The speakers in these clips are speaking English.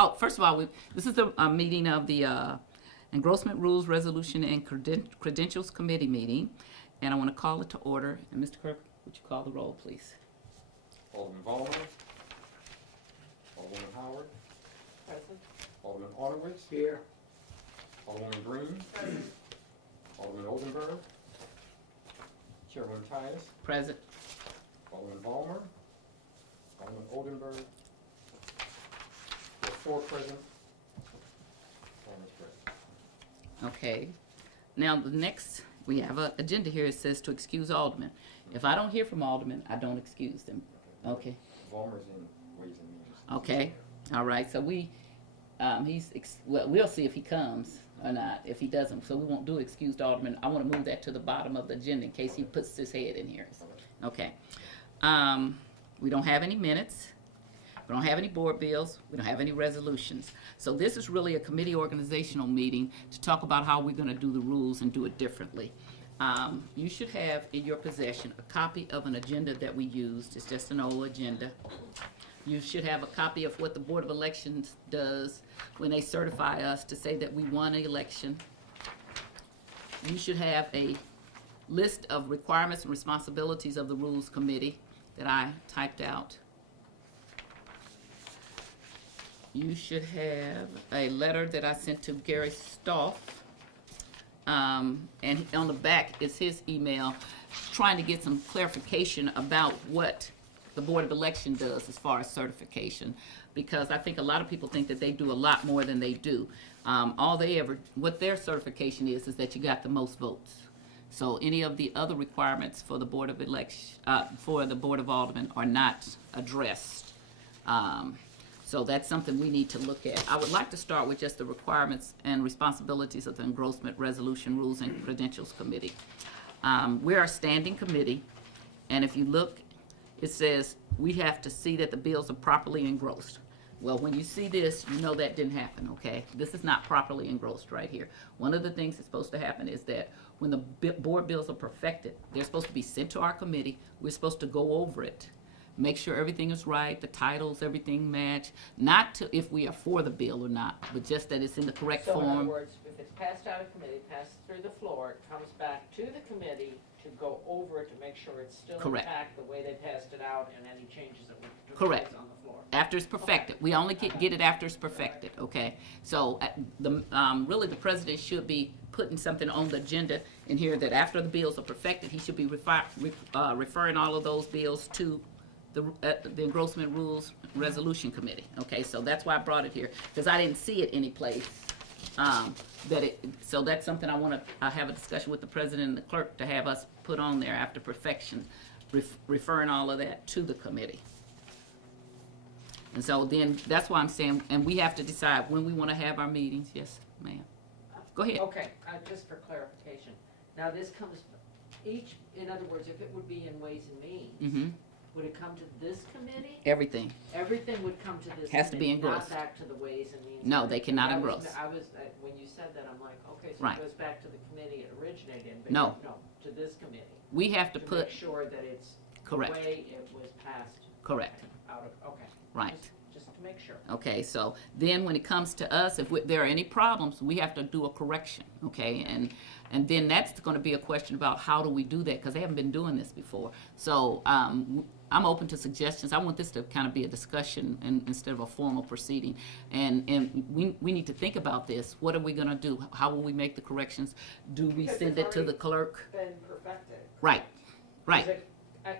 Oh, first of all, this is the meeting of the Engrossment Rules Resolution and Credentials Committee meeting, and I want to call it to order. And Mr. Kirk, would you call the roll, please? Alderman Ballmer. Alderman Howard. Present. Alderman Orlowitz. Here. Alderman Green. Alderman Oldenburg. Chairman Titus. Present. Alderman Ballmer. Alderman Oldenburg. There are 4 present. Alderman's present. Okay. Now, the next, we have an agenda here. It says to excuse aldermen. If I don't hear from aldermen, I don't excuse them. Okay. Ballmer's in Ways and Means. Okay. All right. So we'll see if he comes or not. If he doesn't, so we won't do excused alderman. I want to move that to the bottom of the agenda in case he puts his head in here. Okay. We don't have any minutes. We don't have any board bills. We don't have any resolutions. So this is really a committee organizational meeting to talk about how we're going to do the rules and do it differently. You should have in your possession a copy of an agenda that we used. It's just an old agenda. You should have a copy of what the Board of Elections does when they certify us to say that we won an election. You should have a list of requirements and responsibilities of the Rules Committee that I typed out. You should have a letter that I sent to Gary Stoff. And on the back is his email trying to get some clarification about what the Board of Election does as far as certification, because I think a lot of people think that they do a lot more than they do. What their certification is that you got the most votes. So any of the other requirements for the Board of Election, for the Board of Aldermen are not addressed. So that's something we need to look at. I would like to start with just the requirements and responsibilities of the Engrossment Resolution Rules and Credentials Committee. We're a standing committee, and if you look, it says we have to see that the bills are properly engrossed. Well, when you see this, you know that didn't happen, okay? This is not properly engrossed right here. One of the things that's supposed to happen is that when the board bills are perfected, they're supposed to be sent to our committee. We're supposed to go over it, make sure everything is right, the titles, everything match, not to if we are for the bill or not, but just that it's in the correct So in form. other words, if it's passed out of committee, passed through the floor, it comes back to the committee to go over it to make sure it's still Correct. intact the way they passed it out and any changes that were took Correct. place on the floor. After it's perfected. We only get it after it's perfected, okay? So really the president should be putting something on the agenda in here that after the bills are perfected, he should be referring all of those bills to the Engrossment Rules Resolution Committee, okay? So that's why I brought it here, because I didn't see it anyplace. So that's something I want to have a discussion with the president and the clerk to have us put on there after perfection, referring all of that to the committee. And so then, that's why I'm saying, and we have to decide when we want to have our meetings. Yes, ma'am. Go ahead. Okay, just for clarification, now this comes, in other words, if it would be in Ways and Means, Mm-hmm. would it come to this committee? Everything. Everything would come to this Has to be committee, engrossed. not back to the Ways and Means. No, they cannot I was- engross. when you said that, I'm like, okay, so Right. it goes back to the committee it originated in, but No. no, to this committee. We have to To put, make sure that it's the correct, way it was passed correct, out of, okay. right. Just to make sure. Okay, so then when it comes to us, if there are any problems, we have to do a correction, okay? And then that's gonna be a question about how do we do that, because they haven't been doing this before. So, I'm open to suggestions. I want this to kind of be a discussion instead of a formal proceeding. And we need to think about this. What are we gonna do? How will we make the corrections? Do we Because send it's it to the clerk? Been perfected. Right, right.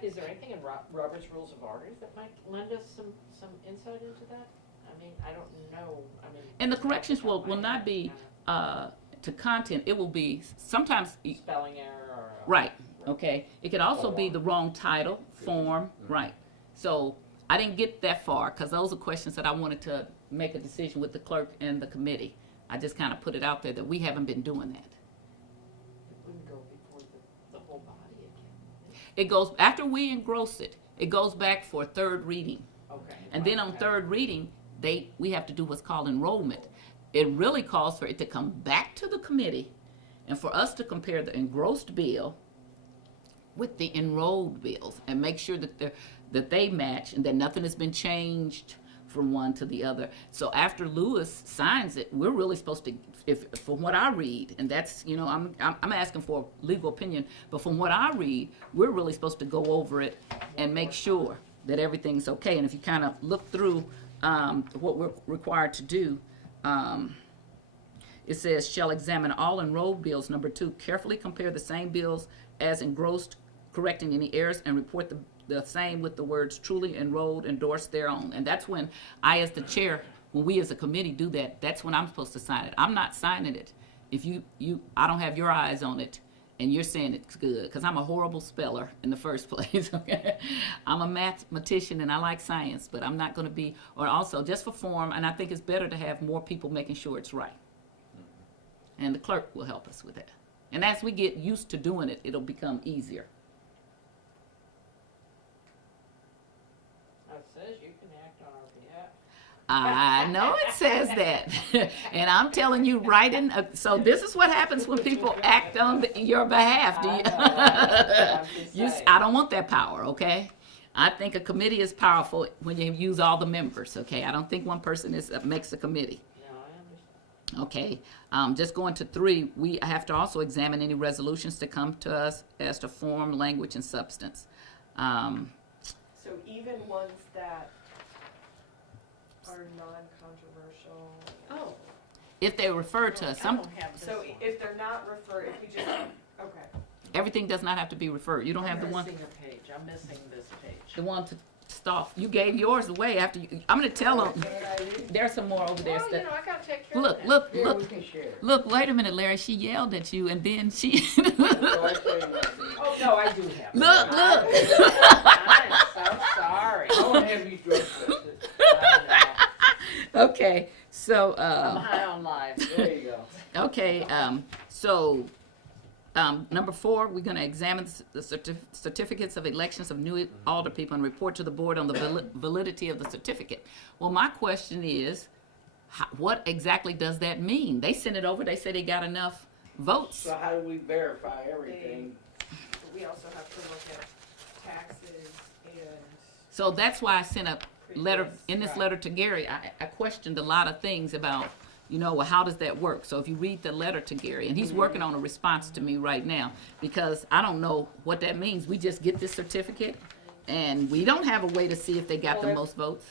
Is there anything in Robert's Rules of Orders that might lend us some insight into that? I mean, I don't know, I mean. And the corrections will not be, to content. It will be sometimes, Spelling error or. right, okay? It could also be the wrong title, form, right. So I didn't get that far, because those are questions that I wanted to make a decision with the clerk and the committee. I just kind of put it out there that we haven't been doing that. It wouldn't go before the whole body again. It goes, after we engross it, it goes back for third reading. Okay. And then on third reading, we have to do what's called enrollment. It really calls for it to come back to the committee and for us to compare the engrossed bill with the enrolled bills and make sure that they match and that nothing has been changed from one to the other. So after Lewis signs it, we're really supposed to, if from what I read, and that's, you know, I'm asking for legal opinion, but from what I read, we're really supposed to go over it and make sure that everything's okay. And if you kind of look through what we're required to do, it says, shall examine all enrolled bills, number 2, carefully compare the same bills as engrossed, correcting any errors, and report the same with the words truly enrolled endorsed thereon. And that's when I, as the chair, when we as a committee do that, that's when I'm supposed to sign it. I'm not signing it if I don't have your eyes on it and you're saying it's good, because I'm a horrible speller in the first place, okay? I'm a mathematician and I like science, but I'm not going to be, or also just for form, and I think it's better to have more people making sure it's right. And the clerk will help us with that. And as we get used to doing it, it'll become easier. It says you can act on our behalf. I know it says that. And I'm telling you right in, so this is what happens when people act on your behalf. Do you? I'm just saying. I don't want that power, okay? I think a committee is powerful when you use all the members, okay? I don't think one person makes a committee. No, I understand. Okay, just going to 3, we have to also examine any resolutions to come to us as to form, language, and substance. So even ones that are non-controversial. Oh, If they refer to us, I don't have this So one. if they're not referred, if you just, okay. everything does not have to be referred. You don't have the one, I'm missing a page, I'm missing this page. the one to stop. You gave yours away after you, I'm gonna tell them, there's some more over there. Well, you know, I gotta take care Look, of that. look, look, wait a minute, Larry, she yelled at you and then she, Oh, no, I do have it. Look, look. I'm so sorry. I know. okay, so, I'm high on life. There you go. okay, so, number 4, we're gonna examine the certificates of elections of new alder people and report to the board on the validity of the certificate. Well, my question is, what exactly does that mean? They sent it over, they said they got enough votes. So how do we verify everything? We also have to look at taxes and. So that's why I sent a letter, Previous, in this right. letter to Gary, I questioned a lot of things about, you know, well, how does that work? So if you read the letter to Gary, and he's working on a response to me right now, because I don't know what that means. We just get this certificate, and we don't have a way to see if they got the Well, most votes.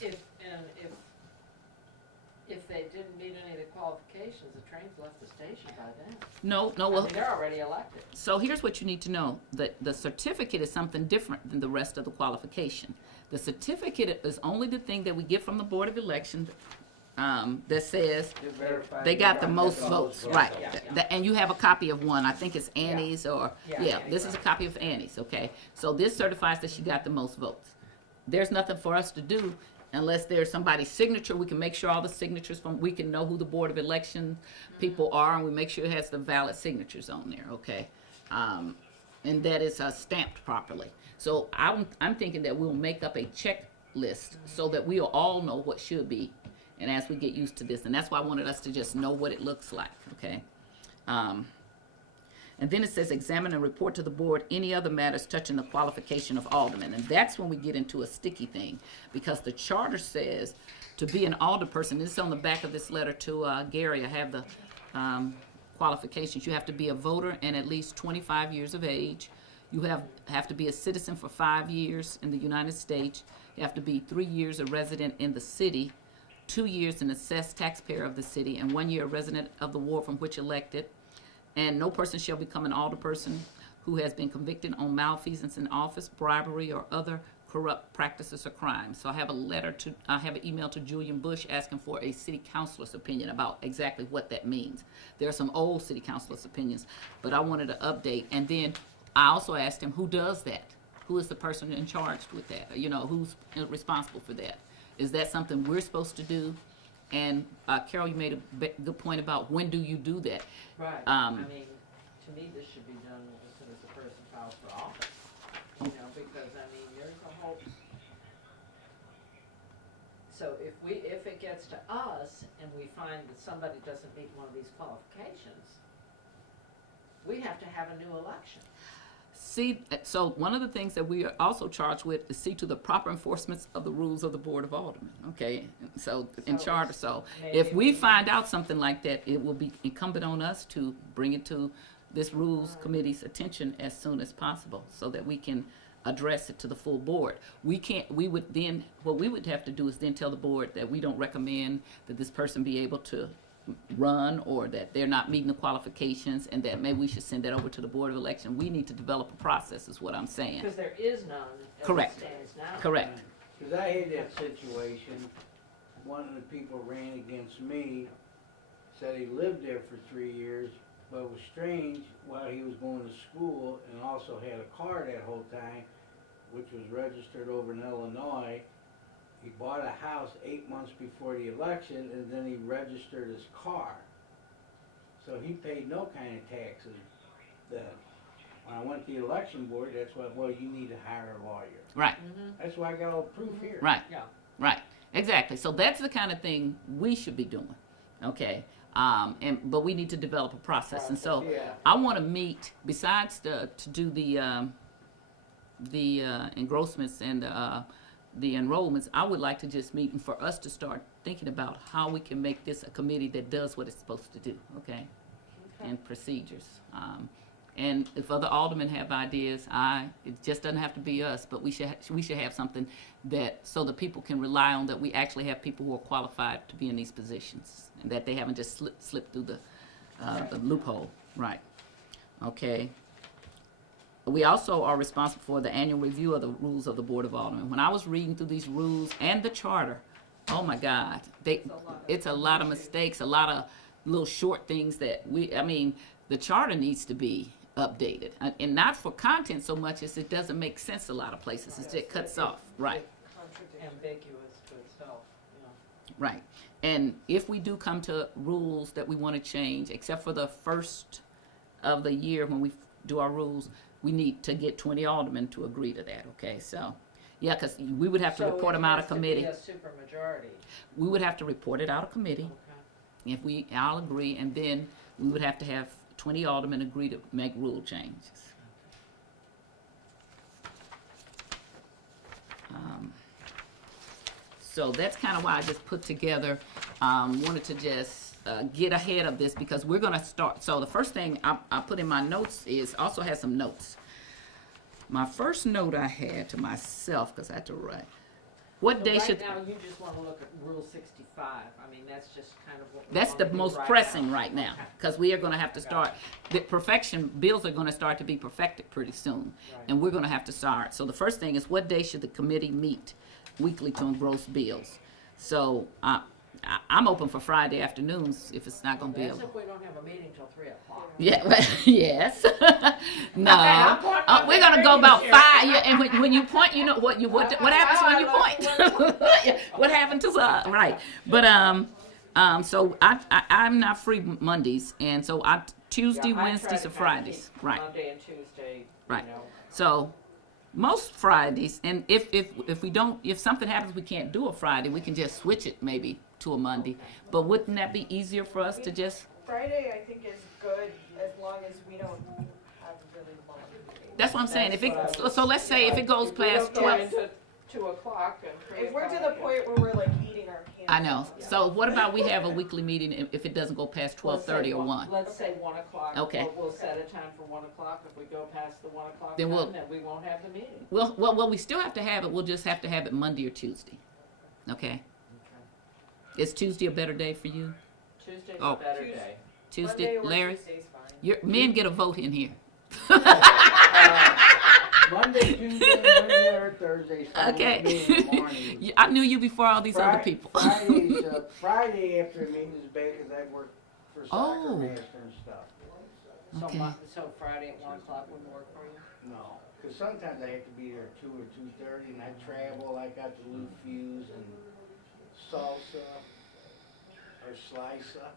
If they didn't meet any of the qualifications, the train's left the station by then. No, I well, mean, they're already elected. so here's what you need to know. The certificate is something different than the rest of the qualification. The certificate is only the thing that we get from the Board of Elections that says To verify they got the most the votes, most right. Yeah, yeah. And you have a copy of one, I think it's Annie's or, Yeah, yeah, Annie, this is a right. copy of Annie's, okay? So this certifies that she got the most votes. There's nothing for us to do unless there's somebody's signature. We can make sure all the signatures we can know who the Board of Election people are, and we make sure it has the valid signatures on there, okay? And that is stamped properly. So I'm thinking that we'll make up a checklist so that we'll all know what should be, and as we get used to this, and that's why I wanted us to just know what it looks like, okay? And then it says, examine and report to the board any other matters touching the qualification of aldermen. And that's when we get into a sticky thing, because the charter says to be an alderperson, this is on the back of this letter to Gary, I have the qualifications. You have to be a voter and at least 25 years of age. You have to be a citizen for 5 years in the United States. You have to be 3 years a resident in the city, 2 years an assessed taxpayer of the city, and 1 year a resident of the ward from which elected. And no person shall become an alderperson who has been convicted on malfeasance in office, bribery, or other corrupt practices or crimes. So I have an email to Julian Bush asking for a city councilor's opinion about exactly what that means. There are some old city councilor's opinions, but I wanted to update. And then I also asked him, who does that? Who is the person in charge with that? You know, who's responsible for that? Is that something we're supposed to do? And Carol, you made a good point about when do you do that? Right. I mean, to me, this should be done as soon as the person files for office. You know, because, I mean, there's a whole. So if it gets to us and we find that somebody doesn't meet one of these qualifications, we have to have a new election. see, so one of the things that we are also charged with is see to the proper enforcement of the rules of the Board of Aldermen, okay? So, in So charter, it's so maybe if we we- find out something like that, it will be incumbent on us to bring it to this Rules Committee's attention as soon as possible, so that we can address it to the full board. We can't, we would then, what we would have to do is then tell the board that we don't recommend that this person be able to run, or that they're not meeting the qualifications, and that maybe we should send that over to the Board of Election. We need to develop a process, is what I'm saying. Because there is none as it Correct. stands now. Correct. Cause I had that situation, one of the people ran against me, said he lived there for 3 years, but it was strange, while he was going to school and also had a car that whole time, which was registered over in Illinois. He bought a house 8 months before the election, and then he registered his car. So he paid no kind of taxes then. When I went to the election board, that's why, well, you need to hire a lawyer. Right, That's why I got all proof here. right, Yeah. right, exactly. So that's the kind of thing we should be doing, okay? But we need to develop a process, and so Yeah. I want to meet, besides to do the engrossments and the enrollments, I would like to just meet and for us to start thinking about how we can make this a committee that does what it's supposed to do, okay? And procedures. And if other aldermen have ideas, it just doesn't have to be us, but we should have something that, so that people can rely on, that we actually have people who are qualified to be in these positions, and that they haven't just slipped through the loophole, right? Okay. We also are responsible for the annual review of the rules of the Board of Aldermen. When I was reading through these rules and the charter, oh my God, it's a lot of mistakes, a lot of little short things that the charter needs to be updated. And not for content so much as it doesn't make sense a lot of places. It just cuts off, right, Ambiguous to itself, right. And if we do come to rules that we want to change, except for the first of the year when we do our rules, we need to get 20 aldermen to agree to that, okay? So, yeah, because we would have to report them out of committee. So it has to be a supermajority. We would have to report it out of committee, Okay. if we all agree, and then we would have to have 20 aldermen agree to make rule changes. So that's kind of why I just put together, wanted to just get ahead of this, because we're gonna start. So the first thing I put in my notes is, also has some notes. My first note I had to myself, because I had to write, what So day should, right now, you just want to look at Rule 65. I mean, that's just kind of what we that's wanna the do most right pressing now. right now, Okay. because we are gonna have to start, the perfection, bills are gonna start to be perfected pretty soon. Right. And we're gonna have to start. So the first thing is, what day should the committee meet weekly to engross bills? So, I'm open for Friday afternoons if it's not gonna be That's able. if we don't have a meeting till 3 o'clock. Yeah, yes. No, I'm pointing out we're the gonna go previous about year. 5, yeah, and when you point, you know, what happens when you point? Yeah, what happened to, right. But, so I'm not free Mondays, and so Tuesday, Yeah, I try Wednesdays, to or kinda Fridays, keep right. Monday and Tuesday, Right. you know. So, most Fridays, and if we don't, if something happens we can't do a Friday, we can just switch it maybe to a Monday. But wouldn't that be easier for us to just, Friday, I think, is good as long as we don't have really long meetings. that's what I'm saying, if That's it, what I so let's say if it goes If we past don't go 12. into 2 o'clock and 3 If we're to o'clock, the point where we're like eating our candy. I know, so what about we have a weekly meeting if it doesn't go past let's say 12:30 or 1? Let's say 1 o'clock. Okay. We'll set a time for 1 o'clock. If we go past the 1 o'clock Then time, we'll- then we won't have the meeting. Well, we still have to have it, we'll just have to have it Monday or Tuesday, okay? Is Tuesday a better day for you? Tuesday's Oh. a better Tues- day. Tuesday, Monday or Larry? Tuesday's fine. Men get a vote in here. Monday, Tuesday, Wednesday, or Thursday, fine with Okay. me in the morning. I knew you before all these other Fri- people. Friday after the meeting is bad because I work for soccer Oh. master and stuff. Okay. So Friday at 1 o'clock wouldn't work for you? No, because sometimes I have to be there at 2 or 2:30, and I travel. I got the Lou Fuse and salsa or slicer.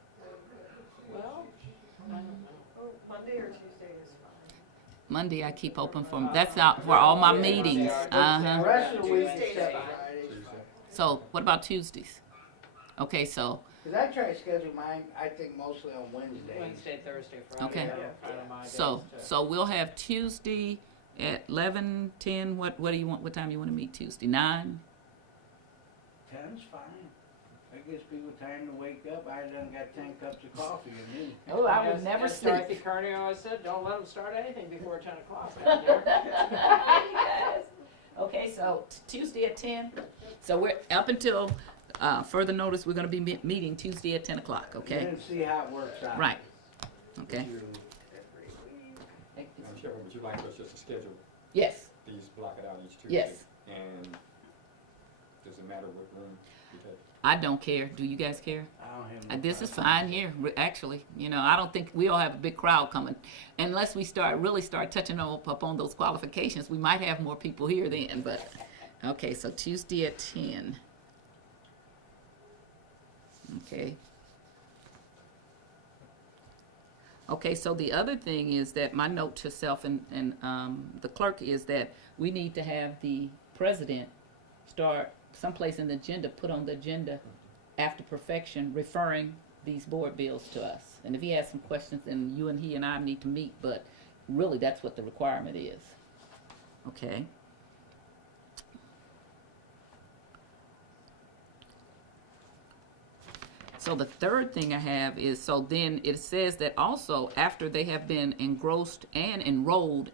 Well, I don't know. Oh, Monday or Tuesday is fine. Monday I keep open that's out for all my meetings. The Uh-huh. rest of the week Tuesday's except fine. Fridays. So what about Tuesdays? Okay, so, Because I try to schedule mine, I think mostly on Wednesdays. Thursday, Friday. Okay. are kind of my days so too. we'll have Tuesday at 11, 10, what do you want, what time you wanna meet Tuesday, 9? 10's fine. That gives people time to wake up. I done got 10 cups of coffee in me. Oh, I would As- never as sleep. Dorothy Carney always said, don't let them start anything before 10 o'clock down there. Yes. Okay, so Tuesday at 10. So we're up until further notice. We're going to be meeting Tuesday at 10 o'clock. Okay. And see how it works out. Right. Okay. Madam Chairman, would you like us just to schedule Yes. these, block it out each Tuesday? Yes. And does it matter what room we take? I don't care. Do you guys care? I don't have no This is problem. fine here. Actually, I don't think we all have a big crowd coming, unless we really start touching up on those qualifications. We might have more people here then. But okay, so Tuesday at 10. Okay. Okay, so the other thing is that my note to self and the clerk is that we need to have the president start someplace in the agenda, put on the agenda after perfection, referring these board bills to us. And if he has some questions, then you and he and I need to meet, but really that's what the requirement is. Okay. So the third thing I have is, so then it says that also after they have been engrossed and enrolled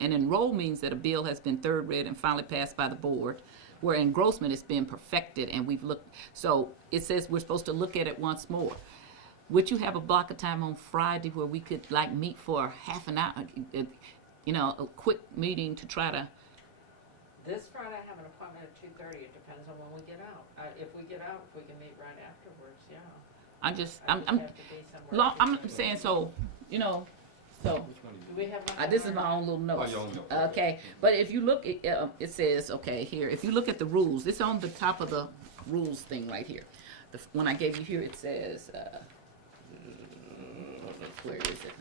means that a bill has been third read and finally passed by the board, where engrossment has been perfected and we've looked, so it says we're supposed to look at it once more. Would you have a block of time on Friday where we could like meet for half an hour, a quick meeting to try to, This Friday, I have an appointment at 2:30. It depends on when we get out. If we get out, if we can meet right afterwards, yeah. I just have to be somewhere at I'm 2:30. saying so, so. Which one Do do you? we have one? This is my own little notes. your own notes. Okay, but if you look, it says, okay, here, if you look at the rules, it's on the top of the rules thing right here. When I gave you here, it says, where is it?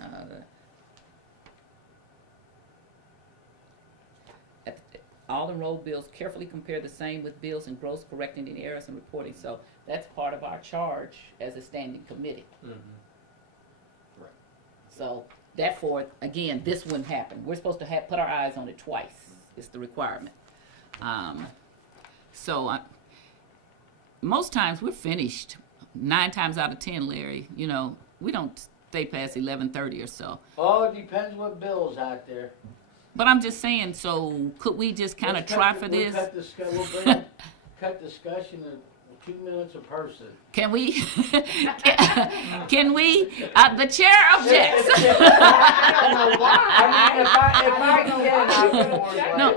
All enrolled bills carefully compare the same with bills engrossed, correcting any errors and reporting. So that's part of our charge as a standing committee. Right. So therefore, again, this wouldn't happen. We're supposed to put our eyes on it twice. It's the requirement. Most times we're finished. 9 times out of 10, Larry, we don't stay past 11:30 or so. Oh, it depends what bill's out there. But I'm just saying, so could we just kind of Let's try cut for the- we'll this? cut discuss- cut discussion to 2 minutes a person. Can we? Can we? The chair objects. I don't know why. I mean, if I can. No.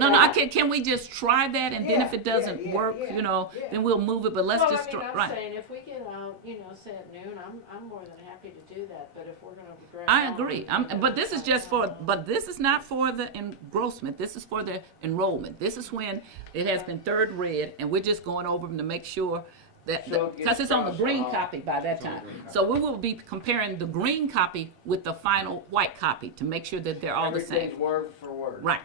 Can we just try that, and then if it Yeah, doesn't yeah, work, yeah. then we'll move it. But let's Well, just I mean, I'm right. saying if we get out, say at noon, I'm more than happy to do that, but if we're gonna drag I on, agree. we're But this is gonna just drag for. on. But this is not for the engrossment. This is for the enrollment. This is when it has been third read, and we're just going over them to make sure that So it gets because it's on the crossed green off. copy by that It's on the time. green copy. So we will be comparing the green copy with the final white copy to make sure that they're all the same. Everything's word for word. Right.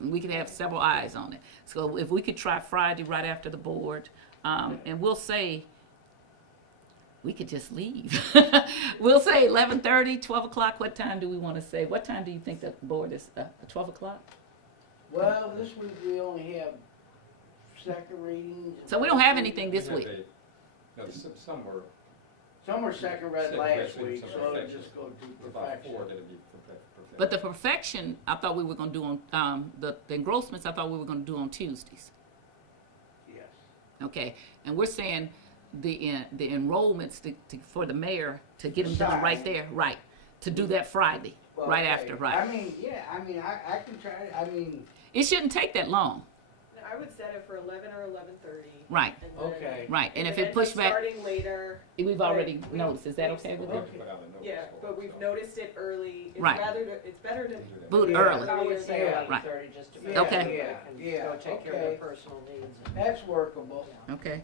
And we could have several eyes on it. So if we could try Friday right after the board, and we'll say, we could just leave. We'll say 11:30, 12 o'clock. What time do we want to say? What time do you think the board is, 12 o'clock? Well, this week we only have second readings. So we don't have anything this We week. have some were Some were second read Second last read, week, some so it'll perfection. just go to about perfection. 4 that'll be perfect. But the perfection, I thought we were going to do on, the engrossments, I thought we were going to do on Tuesdays. Yes. Okay, and we're saying the enrollments for the mayor to get them done Decide. right there, right, to do that Friday, Well, right okay. after, right. I mean, yeah, I can try it. I mean, It shouldn't take that long, I would set it for 11 or 11:30. right, And then, okay. right, and if then it pushed back, starting later, we've already we- noticed, is that okay with you? Okay. yeah, but we've noticed it early. It's Right. it's better to. Boot Yeah. early. I would say Yeah. 11:30 just to make Yeah, sure Okay. everybody can yeah, go take care of okay. their personal needs. That's workable. Okay,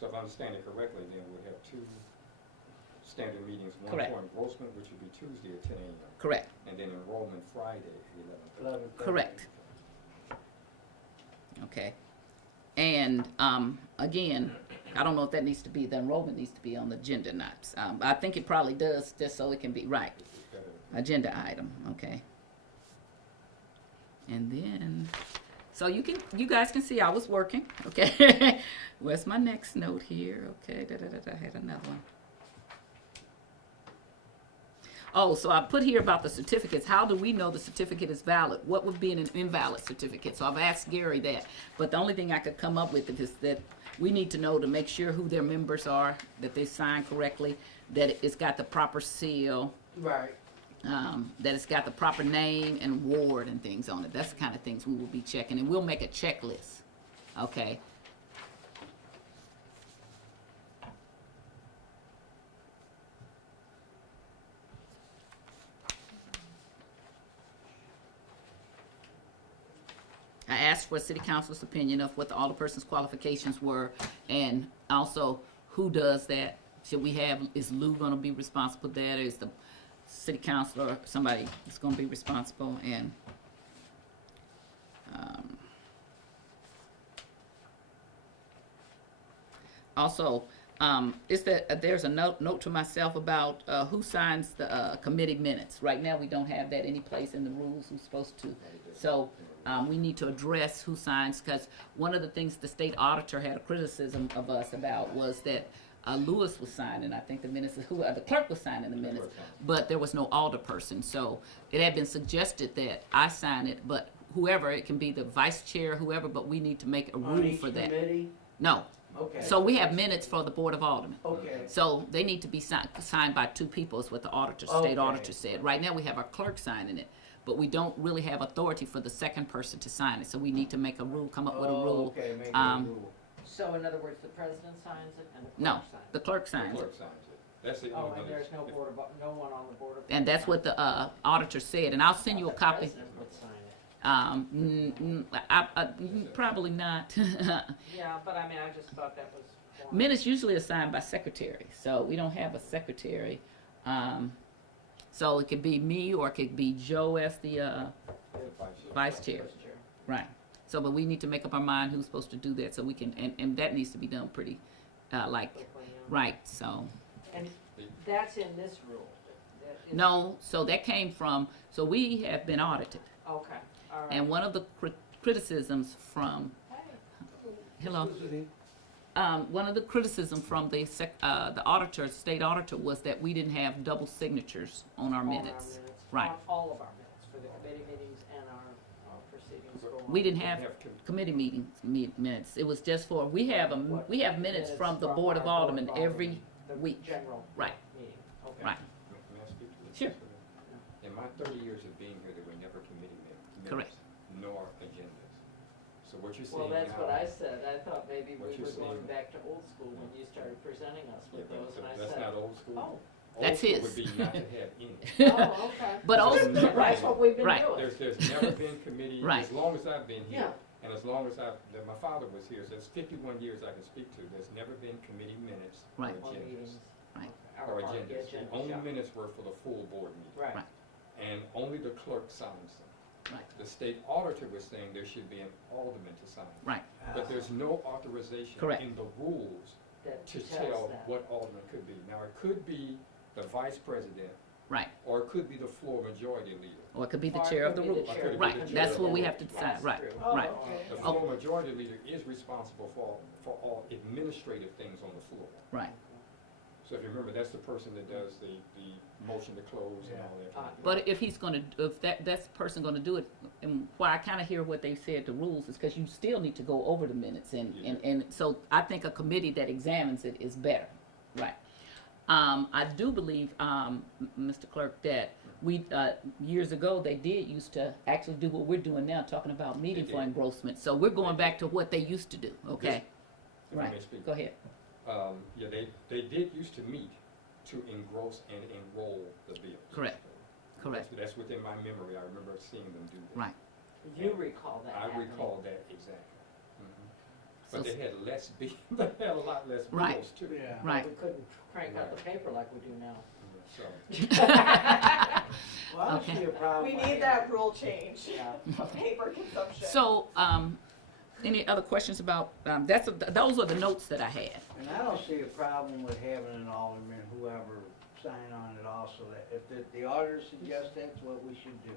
So if I understand it correctly, then we'll have 2 standard meetings, one Correct. for engrossment, which will be Tuesday at 10 a.m. correct, And then enrollment Friday at 11:30. 11:30. correct, okay. And, again, I don't know if that needs to be, the enrollment needs to be on the agenda, not, I think it probably does, just so it can be, right. It's better. Agenda item, okay. And then, so you guys can see I was working, okay? Where's my next note here? Okay, I had another one. Oh, so I put here about the certificates. How do we know the certificate is valid? What would be an invalid certificate? So I've asked Gary that. But the only thing I could come up with is that we need to know to make sure who their members are, that they sign correctly, that it's got the proper seal, Right. that it's got the proper name and ward and things on it. That's the kind of things we will be checking. And we'll make a checklist, okay? I asked for city council's opinion of what the alderperson's qualifications were, and also who does that. Should we have, is Lou gonna be responsible there? Is the city councilor, somebody that's gonna be responsible? And, also, there's a note to myself about, who signs the, committee minutes. Right now, we don't have that any place in the rules who's supposed to. So, we need to address who signs, because one of the things the state auditor had a criticism of us about was that, Lewis was signing, I think the minutes, the clerk was signing the minutes, but there was no alderperson. So it had been suggested that I sign it, but whoever, it can be the vice chair, whoever, but we need to make a On rule each for that. committee? No. Okay. So we have minutes for the Board of Aldermen. Okay. So they need to be signed by two people, is what the auditor, Okay. state auditor said. Right now, we have our clerk signing it, but we don't really have authority for the second person to sign it. So we need to make a rule, come up with a rule. Okay, make it a Um, rule. So in other words, the president signs it and the No, clerk signs it? the clerk The signs it. clerk signs it. That's the Oh, only. and there's no no one on the board of. And that's what the, auditor said, and I'll send you a The copy. president would sign it. Probably not. Yeah, but I mean, I just thought that was. one. Minutes usually are signed by secretary, so we don't have a secretary. So it could be me, or it could be Joe as the, vice chair. Vice chair. Right. So, but we need to make up our mind who's supposed to do that, so we can, and that needs to be done pretty, like, Quickly, yeah. right, so. And that's in this rule? That is- No, so that came from, so we have been audited, Okay, all right. and one of the criticisms from, Hey, hello, one of the criticism from the auditor, state auditor, was that we didn't have double signatures on our on our minutes. Right. On all of our minutes, for the committee meetings and our proceedings go on. We didn't have committee minutes, it was just for, we have minutes from the Board of our Aldermen every the week. General Right. meeting, okay. Right. May I speak to this? Sure. In my 30 years of being here, there were never committee minutes. Correct. Nor agendas. So what you're Well, saying now. that's what I said, I thought maybe What we you're were going saying- back to old school when you started presenting us Yeah, with those, and I That's said, not old school. oh, Old That's school his. would be not to have any. oh, okay. But also, That's what we've been Right. doing. There's never been committee, Right. as long as I've been here, Yeah. and as long as my father was here, so it's 51 years I can speak to, there's never been committee minutes or Right. On agendas. meetings. Right. Okay. Or Or the agendas. The agendas, only yeah. minutes were for the full board meeting. Right. Right. And only the clerk signs them. Right. The state auditor was saying there should be an alderman to sign. right, But there's no authorization Correct. in the rules That to tells tell that. what alderman could be. Now, it could be the vice president, right, or it could be the floor majority leader. or it could be the Or it chair of the could be room. the chair of the Right, room. that's what we have to That's decide, right, true. Oh, right. okay. The Oh. floor majority leader is responsible for all administrative things on the floor. Right. So if you remember, that's the person that does the motion to close and all that. kind of thing. But if he's gonna, if that's the person gonna do it, and why I kinda hear what they said, the rules, is because you still need to go over the minutes, and so I think a committee that examines it is better, right? I do believe, Mr. Clerk, that we, years ago, they did used to actually do what we're doing now, talking about meeting They for did. engrossment, so we're going back to what they used to do, okay? If I may Right, speak. go ahead, Yeah, they did used to meet to engross and enroll the bills. Correct. correct, That's within my memory, I remember seeing them do that. right. You recall that I happening. recall that exactly. So But they had less they had a lot less Right. bills too. Yeah. Right. We couldn't crank out the paper like we do now. So, Well, I don't Okay. see a problem. We with need it. that rule change Yeah. of paper consumption. So, any other questions about, those are the notes that I had. And I don't see a problem with having an alderman, whoever sign on it also, that if the auditor suggests that's what we should do.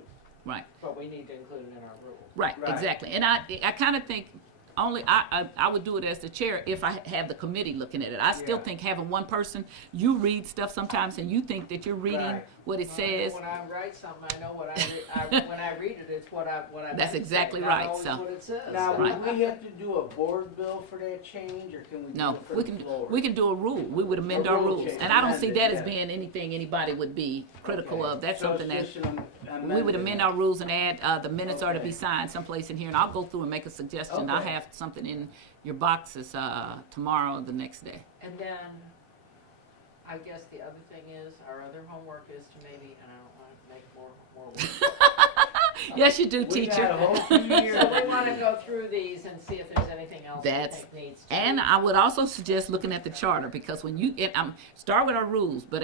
Right. But we need to include it in our rules. Right, Right. exactly. And I kind of think only I would do it as the chair if I have the committee looking at it. I still Yeah. think having one person, you read stuff sometimes and you think that you're reading Right. what it says. When I write something, I know what when I read it, it's what I That's meant to say, exactly not right, always so. what it says. Now, Right. would we have to do a board bill for that change, or can we do No, it from we the can floor? we can do a rule. We would amend A our rule rules, change, and I don't see amend it, that as yeah. being anything anybody would be critical Okay. of. That's So it's something that just an we would amendment. amend our rules and add the minutes are to be Okay. signed someplace in here, and I'll go through and make a suggestion. I'll Okay. have something in your boxes tomorrow or the next day. And then, I guess the other thing is, our other homework is to maybe, and I don't want to make more work. Yes, you do, We teacher. got a whole few years. So we want to go through these and see if there's anything else we That's- think needs to. And I would also suggest looking at the charter, because when you start with our rules, but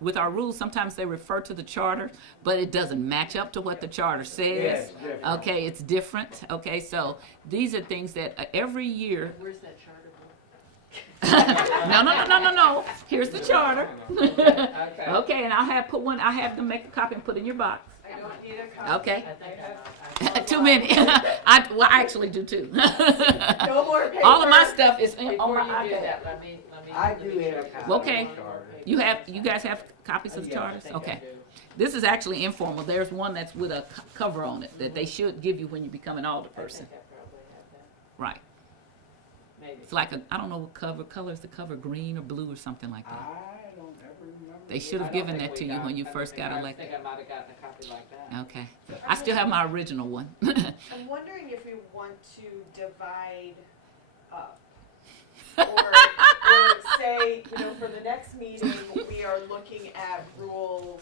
with our rules, sometimes they refer to the charter, but it doesn't match up to what the charter Yeah, says. it's different. Okay, it's different. Okay, so these are things that every year. Where's that charter No. Here's the charter. book? Okay. Okay, and I have them make a copy and put in your box. I don't need a copy. Okay. I think I know. Too many. I actually do too. No more paper. All of my stuff is on Before my you do iPad. that, let me. I let do me have a check. copy. Okay. You guys have copies of the Yeah, I I charters? think Okay. I do. This is actually informal. There's one that's with a cover on it that they should give you when you become an alder I person. think I probably have that, Right. maybe. It's like I don't know what color is the cover, green or blue or something like that. I don't ever remember. They should I have don't given think that to we you got- when you I don't first think got I elected. think I might have gotten a copy like that. Okay. I still have my original one. I'm wondering if we want to divide up. Or say, for the next meeting, we are looking at rules,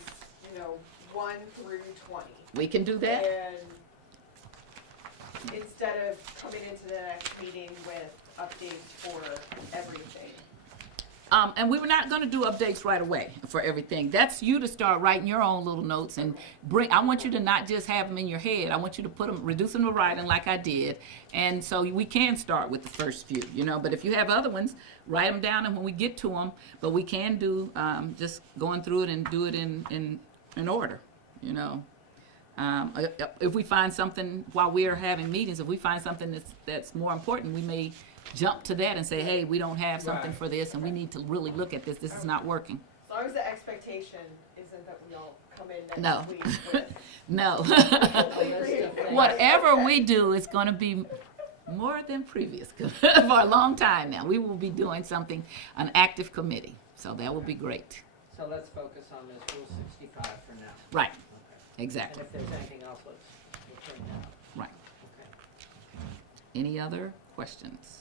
1 through 20. We can do that. And instead of coming into the next meeting with updates for everything. And we were not going to do updates right away for everything. That's you to start writing your own little notes and bring. I want you to not just have them in your head. I want you to reduce them to writing like I did. And so we can start with the first few, But if you have other ones, write them down, and when we get to them, but we can do just going through it and do it in order, If we find something while we are having meetings, if we find something that's more important, we may jump to that and say, hey, we don't have something Right. for this, and we need to really look at this. This is not working. As long as the expectation isn't that we all come in No. next week with No. A list of things. Whatever we do is going to be more than previous for a long time now. We will be doing something, an active committee. So that will be great. So let's focus on this Rule 65 for now. Right, Okay. And exactly. if there's anything else, we'll turn that up. Right. Okay. Any other questions?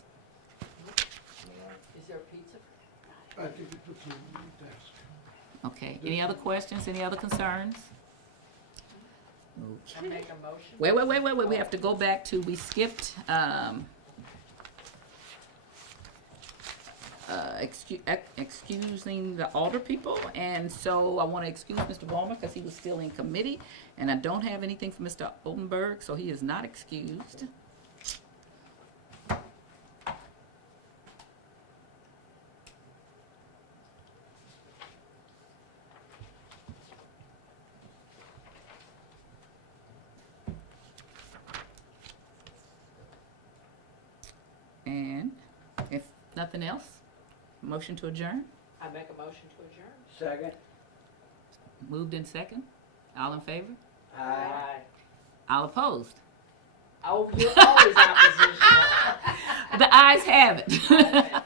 Is there pizza? I think it puts on the desk. Okay. Any other questions? Any other concerns? I make a motion? Wait. We have to go back to, we skipped, excusing the alder people, and so I want to excuse Mr. Ballmer because he was still in committee, and I don't have anything for Mr. Oldenburg, so he is not excused. And if nothing else, motion to adjourn, I make a motion to adjourn? Second? moved in second, all in favor? Aye. All opposed? Oh, you're always oppositional. The ayes have it.